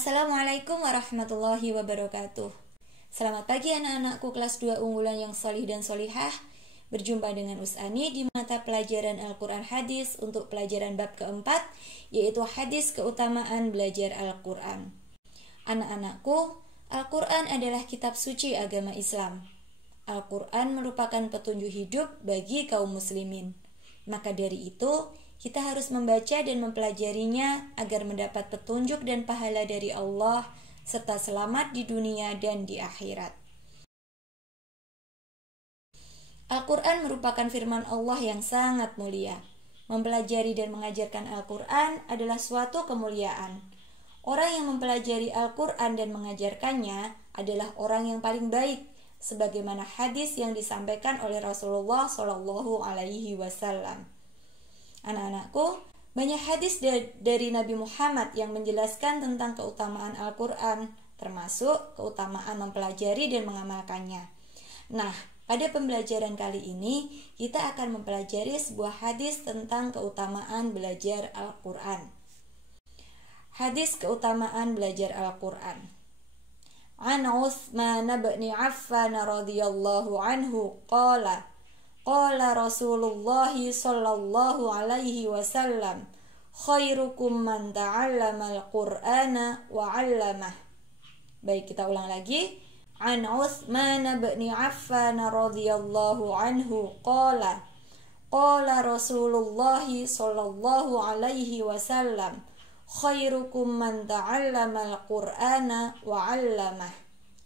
Assalamualaikum warahmatullahi wabarakatuh. Selamat pagi anak-anakku kelas 2 unggulan yang solih dan solihah. Berjumpa dengan Usani di mata pelajaran Al-Quran Hadis untuk pelajaran bab keempat, yaitu hadis keutamaan belajar Al-Quran. Anak-anakku, Al-Quran adalah kitab suci agama Islam. Al-Quran merupakan petunjuk hidup bagi kaum muslimin. Maka dari itu, kita harus membaca dan mempelajarinya agar mendapat petunjuk dan pahala dari Allah serta selamat di dunia dan di akhirat. Al-Quran merupakan firman Allah yang sangat mulia. Mempelajari dan mengajarkan Al-Quran adalah suatu kemuliaan. Orang yang mempelajari Al-Quran dan mengajarkannya adalah orang yang paling baik, sebagaimana hadis yang disampaikan oleh Rasulullah SAW. Anak-anakku, banyak hadis dari Nabi Muhammad yang menjelaskan tentang keutamaan Al-Quran, termasuk keutamaan mempelajari dan mengamalkannya. Nah, pada pembelajaran kali ini, kita akan mempelajari sebuah hadis tentang keutamaan belajar Al-Quran. Hadis keutamaan belajar Al-Quran. An Utsman bin Affan radhiyallahu anhu qala Qala Rasulullah sallallahu alaihi wasallam khairukum man ta'allama al-Qur'ana wa 'allamah. Baik, kita ulang lagi. An Utsman bin Affan radhiyallahu anhu qala Rasulullah sallallahu alaihi wasallam khairukum man ta'allama al-Qur'ana wa 'allamah.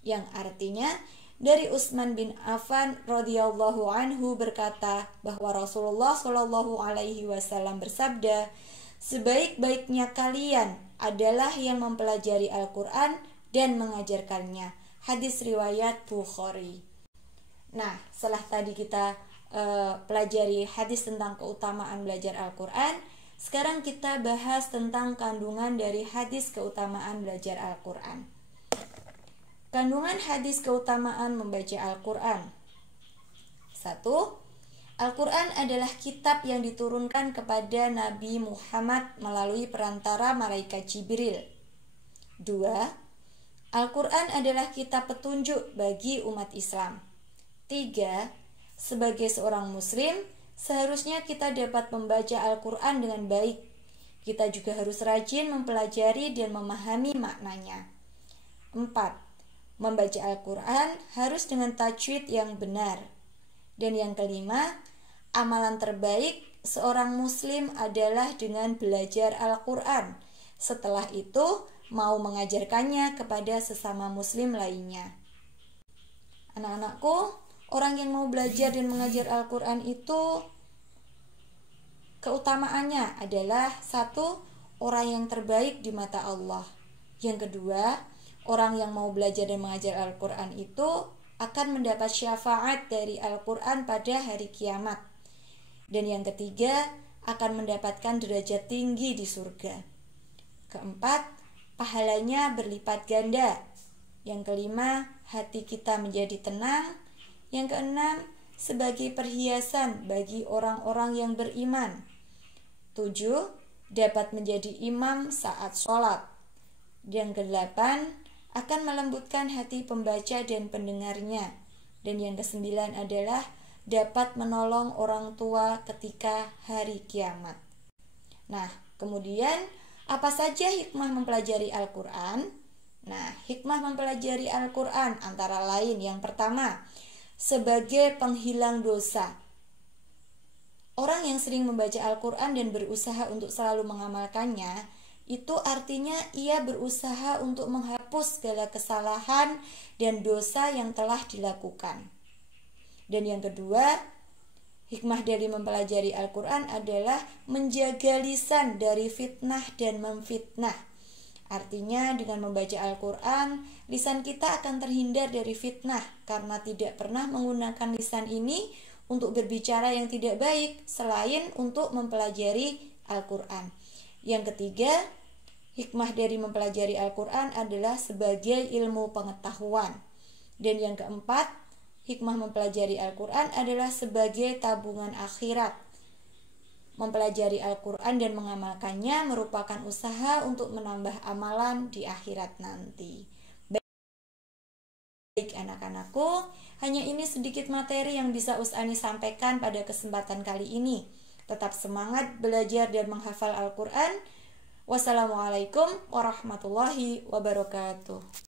Yang artinya, dari Utsman bin Affan radhiyallahu anhu berkata bahwa Rasulullah shallallahu alaihi wasallam bersabda, sebaik-baiknya kalian adalah yang mempelajari Al-Quran dan mengajarkannya. Hadis riwayat Bukhari. Nah, setelah tadi kita pelajari hadis tentang keutamaan belajar Al-Quran, sekarang kita bahas tentang kandungan dari hadis keutamaan belajar Al-Quran. Kandungan hadis keutamaan membaca Al-Quran. 1. Al-Quran adalah kitab yang diturunkan kepada Nabi Muhammad melalui perantara malaikat Jibril. 2. Al-Quran adalah kitab petunjuk bagi umat Islam. 3. Sebagai seorang muslim, seharusnya kita dapat membaca Al-Quran dengan baik. Kita juga harus rajin mempelajari dan memahami maknanya. 4. Membaca Al-Quran harus dengan tajwid yang benar. Dan yang kelima, amalan terbaik seorang muslim adalah dengan belajar Al-Quran. Setelah itu, mau mengajarkannya kepada sesama muslim lainnya. Anak-anakku, orang yang mau belajar dan mengajar Al-Quran itu keutamaannya adalah 1. Orang yang terbaik di mata Allah. Yang kedua, orang yang mau belajar dan mengajar Al-Quran itu akan mendapat syafaat dari Al-Quran pada hari kiamat. Dan yang ketiga, akan mendapatkan derajat tinggi di surga. Keempat, pahalanya berlipat ganda. Yang kelima, hati kita menjadi tenang. Yang keenam, sebagai perhiasan bagi orang-orang yang beriman. 7. Dapat menjadi imam saat sholat. Yang kedelapan, akan melembutkan hati pembaca dan pendengarnya. Dan yang kesembilan adalah dapat menolong orang tua ketika hari kiamat. Nah, kemudian apa saja hikmah mempelajari Al-Quran? Nah, hikmah mempelajari Al-Quran antara lain yang pertama, sebagai penghilang dosa. Orang yang sering membaca Al-Quran dan berusaha untuk selalu mengamalkannya, itu artinya ia berusaha untuk menghapus segala kesalahan dan dosa yang telah dilakukan. Dan yang kedua, hikmah dari mempelajari Al-Quran adalah menjaga lisan dari fitnah dan memfitnah. Artinya dengan membaca Al-Quran, lisan kita akan terhindar dari fitnah karena tidak pernah menggunakan lisan ini untuk berbicara yang tidak baik selain untuk mempelajari Al-Quran. Yang ketiga, hikmah dari mempelajari Al-Quran adalah sebagai ilmu pengetahuan. Dan yang keempat, hikmah mempelajari Al-Quran adalah sebagai tabungan akhirat. Mempelajari Al-Quran dan mengamalkannya merupakan usaha untuk menambah amalan di akhirat nanti. Baik anak-anakku, hanya ini sedikit materi yang bisa Us'ani sampaikan pada kesempatan kali ini. Tetap semangat belajar dan menghafal Al-Quran. Wassalamualaikum warahmatullahi wabarakatuh.